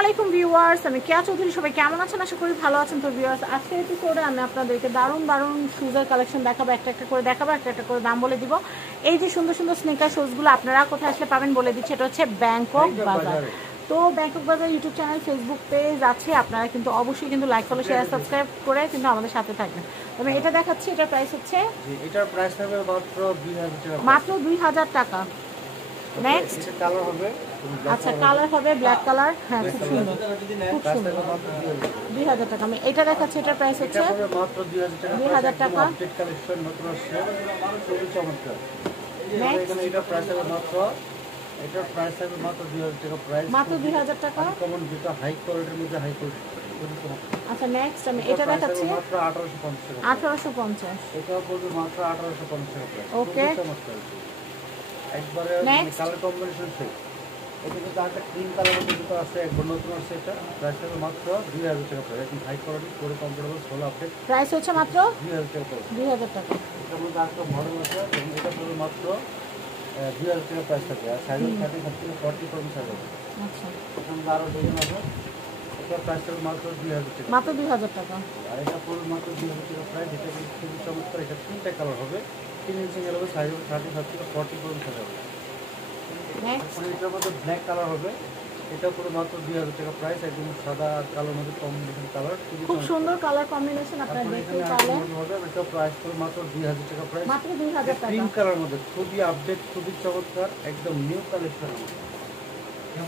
আলাইকুম ভিউয়ার্স, আমি কেয়া চৌধুরী। সবাই কেমন আছেন? আশা করি ভালো আছেন। তো ভিউয়ার্স, আজকের এপিসোডে আমি আপনাদেরকে দারুণ দারুণ শুজের কালেকশন দেখাবো, একটা একটা করে দেখাবো, একটা একটা করে দাম বলে দিব। এই যে সুন্দর সুন্দর স্নিকার শুজগুলো আপনারা কোথায় আসলে পাবেন বলে দিচ্ছি। এটা হচ্ছে ব্যাংকক বাজার। তো ব্যাংকক বাজার ইউটিউব চ্যানেল, ফেসবুক পেজ আছে, আপনারা কিন্তু অবশ্যই কিন্তু লাইক ফলো শেয়ার সাবস্ক্রাইব করে কিন্তু আমাদের সাথে থাকবেন। তবে এটা দেখাচ্ছি, এটার প্রাইস হচ্ছে এটার প্রাইস হবে মাত্র 2000 টাকা। মাত্র 2000 টাকা। নেক্সট কালার হবে, আচ্ছা কালার হবে ব্ল্যাক কালার। হ্যাঁ, খুব সুন্দর, খুব সুন্দর। 2000 টাকা। আমি এটা দেখাচ্ছি, এটার প্রাইস হচ্ছে মাত্র 2000 টাকা। 2000 টাকা। আপডেট কালেকশন নতুন আসছে, খুবই চমৎকার। নেক্সট এটা প্রাইস হবে মাত্র, এটার প্রাইস হবে মাত্র 2000 টাকা। প্রাইস মাত্র 2000 টাকা। কমন যেটা হাই কোয়ালিটির মধ্যে হাই কোয়ালিটি। আচ্ছা নেক্সট আমি এটা দেখাচ্ছি মাত্র 1850 টাকা। 1850। এটা পড়বে মাত্র 1850 টাকা। ওকে, একবারে কালার কম্বিনেশন সেট। এটা কিন্তু একটা ক্রিম কালার মধ্যে যেটা আছে, একবার নতুন আছে। এটা প্রাইস হবে মাত্র 2000 টাকা। প্রাইস একদম হাই কোয়ালিটি, পুরো কমফোর্টেবল, সোল আপডেট। প্রাইস হচ্ছে মাত্র 2000 টাকা। 2000 টাকা। এটার মধ্যে আরেকটা মডেল আছে, এবং এটা পড়বে মাত্র 2000 টাকা প্রাইস থাকবে। আর সাইজ 30 থেকে 40 পর্যন্ত সাইজ আছে। আচ্ছা, এটার মধ্যে আরও ডিজাইন আছে। এটা প্রাইস হবে মাত্র 2000 টাকা। মাত্র 2000 টাকা। আর এটা পড়বে মাত্র 2000 টাকা প্রাইস। এটা কিন্তু খুবই চমৎকার। এটা 3টা কালার হবে, 3 ইঞ্চি হবে, সাইজ হবে 35 থেকে 40 পর্যন্ত সাইজ হবে। নেক্সট এটার মধ্যে ব্ল্যাক কালার হবে, এটা পুরো মাত্র 2000 টাকা প্রাইস। একদম সাদা আর কালোর মধ্যে কম্বিনেশন কালার, খুব সুন্দর কালার কম্বিনেশন, আপনারা দেখতে পারলেন। এটা প্রাইস পুরো মাত্র 2000 টাকা প্রাইস। মাত্র 2000 টাকা। ক্রিম কালার মধ্যে খুবই আপডেট, খুবই চমৎকার, একদম নিউ কালেকশন।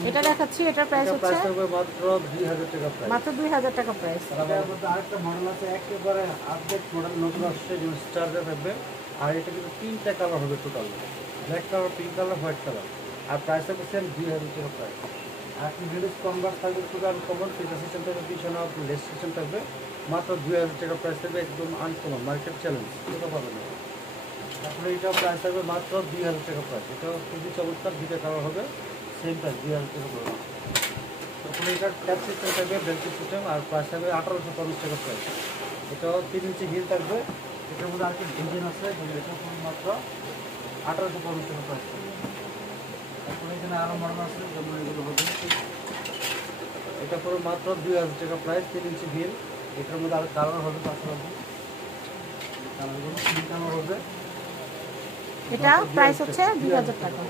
এটা দেখাচ্ছি, এটার প্রাইস হচ্ছে মাত্র 2000 টাকা প্রাইস। মাত্র 2000 টাকা প্রাইস। এটার মধ্যে আরেকটা মডেল আছে, একেবারে আপডেট মডেল, নতুন আসছে, যেমন স্টারটা থাকবে। আর এটা কিন্তু 3টা কালার হবে total, black colour, pink colour, white colour. আর প্রাইস হবে সেম 2000 টাকা প্রাইস। আর একটি লেডিস কনভার্স থাকবে, খুবই আনকমন, ফিচার সিস্টেম থাকবে, পিছনে লেস সিস্টেম থাকবে। মাত্র 2000 টাকা প্রাইস থাকবে, একদম আনকমন, মার্কেট চ্যালেঞ্জ, কোথাও পাবেন না। তারপরে এটা প্রাইস থাকবে মাত্র 2000 টাকা প্রাইস। এটাও খুবই চমৎকার, 2টা কালার হবে, সেম প্রাইস 2000 টাকা পড়বে। তারপরে এটা ট্যাপ সিস্টেম থাকবে, বেল্ট সিস্টেম, আর প্রাইস থাকবে 1850 টাকা প্রাইস। এটাও 3 ইঞ্চি হিল থাকবে। এটার মধ্যে আরেকটি ডিজাইন আছে, এটা মাত্র 1850 টাকা প্রাইস। তারপরে এখানে আরও মডেল আছে, যেমন এগুলো হবে। এটা পুরো মাত্র 2000 টাকা প্রাইস, 3 ইঞ্চি হিল। এটার মধ্যে আরও কালার হবে, পাশাপাশি কালারগুলো 3 কালার হবে। এটা প্রাইস হচ্ছে 2000 টাকা।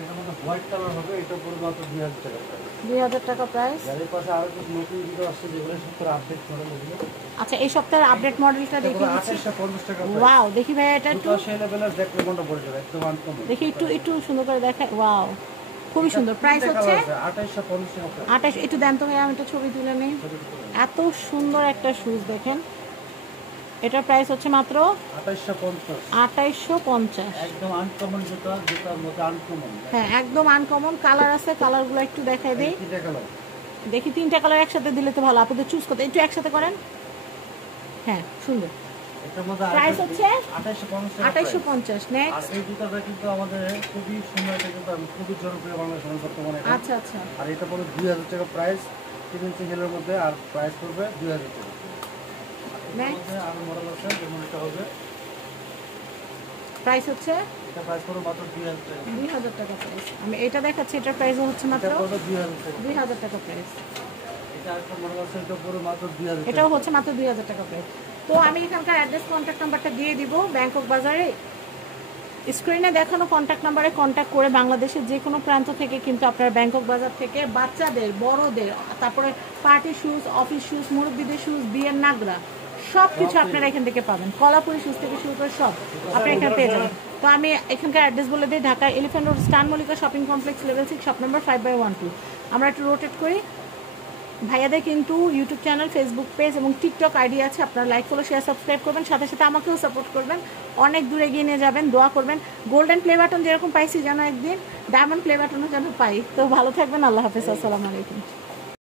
এটার মধ্যে হোয়াইট কালার হবে, এটা পুরো মাত্র 2000 টাকা প্রাইস। 2000 টাকা প্রাইস। এর পাশে আরো কিছু নতুন ভিডিও আসছে, যেগুলো সত্তর আপডেট মডেল এগুলো। আচ্ছা, এই সপ্তাহের আপডেট মডেলটা দেখি দিচ্ছি। 2850 টাকা। ওয়াও, দেখি ভাই এটা একটু লেভেলের দেখলে কোনটা পড়ে যাবে, একদম আনকমন। দেখি একটু একটু সুন্দর করে দেখাই। ওয়াও, খুবই সুন্দর। প্রাইস হচ্ছে 2850 টাকা। 28। একটু দেন তো ভাই, আমি একটা ছবি তুলে নিই। এত সুন্দর একটা শুজ দেখেন। এটার প্রাইস হচ্ছে মাত্র 2850। একদম আনকমন জুতা, জুতার মধ্যে আনকমন। হ্যাঁ, একদম আনকমন। কালার আছে, কালারগুলো একটু দেখাই দেই। 3টা কালার দেখি 3টা কালার একসাথে দিলে তো ভালো। আপনাদের চুজ করতে একটু একসাথে করেন। হ্যাঁ, সুন্দর। এটার মধ্যে প্রাইস হচ্ছে 2850। নেক্সট, আর এই জুতাটা কিন্তু আমাদের খুবই সুন্দর, এটা কিন্তু খুবই জনপ্রিয় বাংলাদেশের বর্তমানে। আচ্ছা আচ্ছা। আর এটা পড়বে 2000 টাকা প্রাইস, 3 ইঞ্চি হিলের মধ্যে। আর প্রাইস পড়বে 2000 টাকা। নেক্সট আরো মডেল আছে, যেমন এটা হবে। প্রাইস হচ্ছে এটা প্রাইস পড়বে মাত্র 2000 টাকা। 2000 টাকা প্রাইস। আমি এটা দেখাচ্ছি, এটার প্রাইস হচ্ছে মাত্র এটা পড়বে 2000 টাকা। 2000 টাকা প্রাইস। এটা আরেকটা মডেল আছে, এটা পড়বে মাত্র 2000 টাকা। এটাও হচ্ছে মাত্র 2000 টাকা প্রাইস। তো আমি এখানকার অ্যাড্রেস, কন্ট্যাক্ট নাম্বারটা দিয়ে দিব। ব্যাংকক বাজারে স্ক্রিনে দেখানো কন্ট্যাক্ট নাম্বারে কন্ট্যাক্ট করে বাংলাদেশের যে কোনো প্রান্ত থেকে কিন্তু আপনারা ব্যাংকক বাজার থেকে বাচ্চাদের, বড়দের, তারপরে পার্টি শুজ, অফিস শুজ, মুরব্বীদের শুজ, বিয়ের নাগরা, সব কিছু আপনারা এখান থেকে পাবেন। কলাপুরি শুজ থেকে শুরু করে সব আপনারা এখানে পেয়ে যাবেন। তো আমি এখানকার অ্যাড্রেস বলে দিই, Dhaka elephant road, star Mallika shopping complex, level 6, shop number 5/12। আমরা একটু রোটেট করি। ভাইয়াদের কিন্তু ইউটিউব চ্যানেল, ফেসবুক পেজ এবং টিকটক আইডি আছে, আপনারা লাইক ফলো শেয়ার সাবস্ক্রাইব করবেন, সাথে সাথে আমাকেও সাপোর্ট করবেন, অনেক দূরে এগিয়ে নিয়ে যাবেন, দোয়া করবেন। গোল্ডেন প্লে বাটন যেরকম পাইছি যেন একদিন ডায়মন্ড প্লে বাটনও যেন পাই। তো ভালো থাকবেন, আল্লাহ হাফেজ, আসসালামু আলাইকুম।